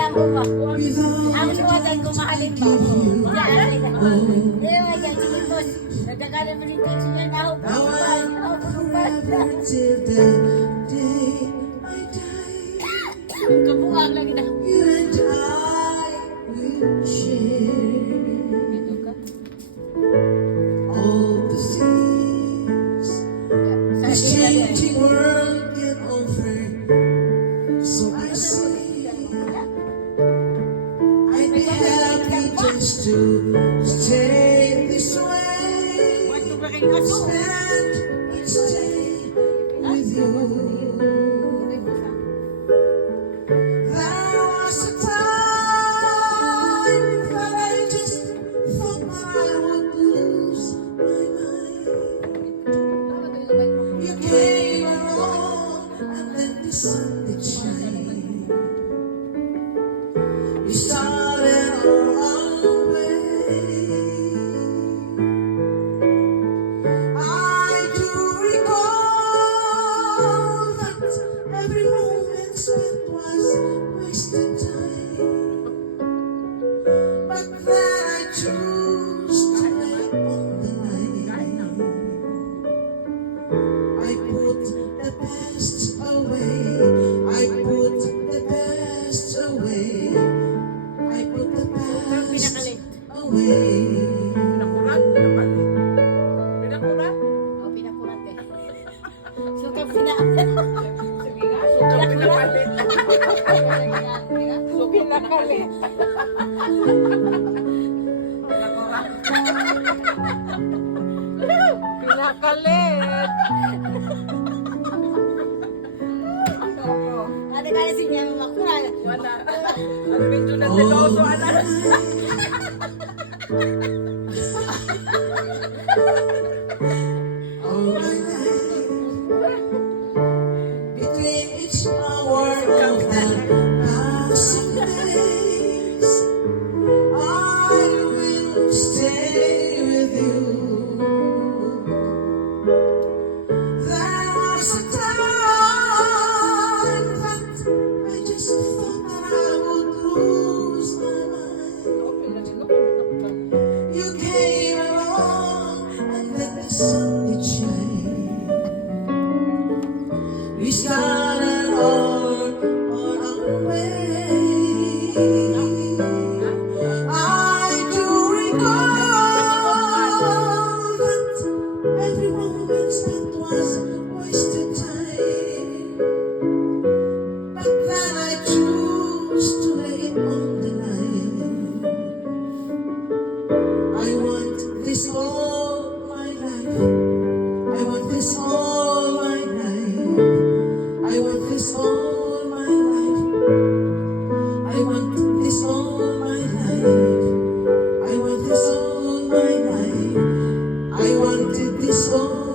lang ko ba? Ang suwadan ko mahalin ba? Hindi, wala. Sige po. Nagkakaroon mo rin tayo sila na ako. Kabuang lagi na. Dito ka. This changing world can offer. So I say, I'd be happy just to stay this way. Spend each day with you. There was a time that I just thought that I would lose my mind. You came along and then the sun did shine. We started our own way. I do recall that every moment spent was wasted time. But then I choose to lay on the line. I put the past away. I put the past away. I put the past away. Pinakurat, pinapalit. Pinakurat? O, pinakurat eh. Suka pinakurat. Sige nga, suka pinapalit. Suka pinapalit. Pinakurat. Pinakalit. Ano ka na siya makurat? Wala. Ano medyo natiloso, anak. All my life, between each hour of the passing days, I will stay with you. There was a time that I just thought that I would lose my mind. You came along and then the sun did shine. We started on our way. I do recall that every moment spent was wasted time. But then I choose to lay it on the line. I want this all my life. I want this all my life. I want this all my life. I want this all my life. I want this all my life. I wanted this all